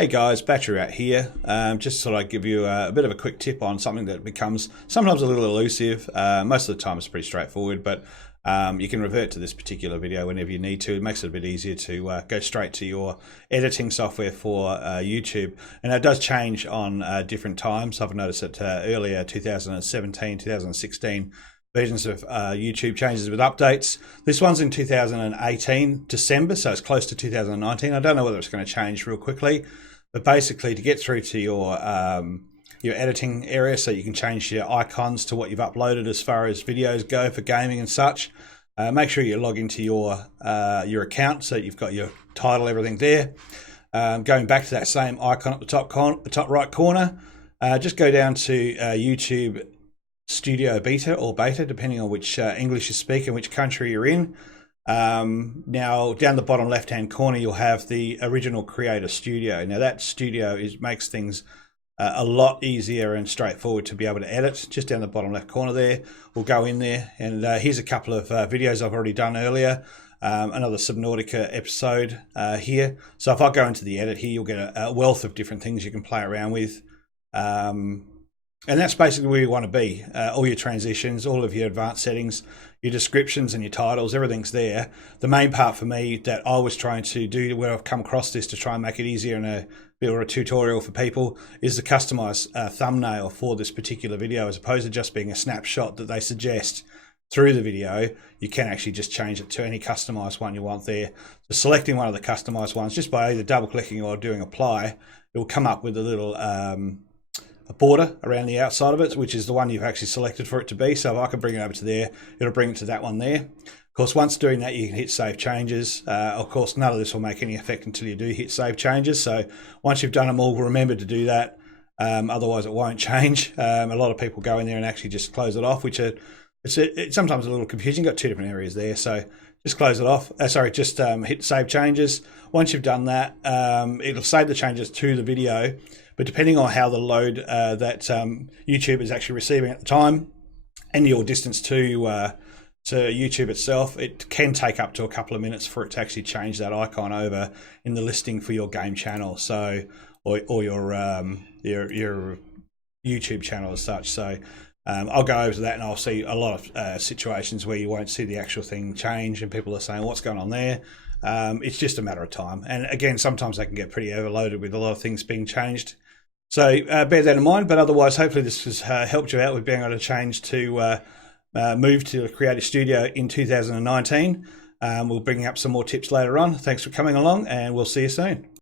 Hey guys, Battery Rat here. Just thought I'd give you a bit of a quick tip on something that becomes sometimes a little elusive. Most of the time it's pretty straightforward, but you can revert to this particular video whenever you need to. It makes it a bit easier to go straight to your editing software for YouTube. And it does change on different times. I've noticed that earlier 2017, 2016, versions of YouTube changes with updates. This one's in 2018 December, so it's close to 2019. I don't know whether it's going to change real quickly, but basically to get through to your editing area, so you can change your icons to what you've uploaded as far as videos go for gaming and such. Make sure you log into your account, so you've got your title, everything there. Going back to that same icon at the top right corner, just go down to YouTube Studio Beta or Beta, depending on which English you speak and which country you're in. Now down the bottom left hand corner you'll have the original Creator Studio. Now that studio makes things a lot easier and straightforward to be able to edit. Just down the bottom left corner there, we'll go in there, and here's a couple of videos I've already done earlier. Another Subnautica episode here. So if I go into the edit here, you'll get a wealth of different things you can play around with. And that's basically where you want to be. All your transitions, all of your advanced settings, your descriptions and your titles, everything's there. The main part for me that I was trying to do, where I've come across this to try and make it easier and build a tutorial for people, is the customized thumbnail for this particular video. As opposed to just being a snapshot that they suggest through the video, you can actually just change it to any customized one you want there. So selecting one of the customized ones, just by either double clicking or doing apply, it will come up with a little a border around the outside of it, which is the one you've actually selected for it to be. So if I can bring it over to there, it'll bring it to that one there. Of course, once doing that, you can hit Save Changes. Of course, none of this will make any effect until you do hit Save Changes. So once you've done them all, remember to do that. Otherwise, it won't change. A lot of people go in there and actually just close it off, which it's sometimes a little confusing. You've got two different areas there, so just close it off. Just hit Save Changes. Once you've done that, it'll save the changes to the video. But depending on how the load that YouTube is actually receiving at the time, and your distance to YouTube itself, it can take up to a couple of minutes for it to actually change that icon over in the listing for your game channel, so or your YouTube channel as such. So I'll go over to that, and I'll see a lot of situations where you won't see the actual thing change, and people are saying, "What's going on there?" It's just a matter of time. And again, sometimes they can get pretty overloaded with a lot of things being changed. So bear that in mind, but otherwise, hopefully this has helped you out with being able to change to move to Creator Studio in 2019. We'll bring up some more tips later on. Thanks for coming along, and we'll see you soon.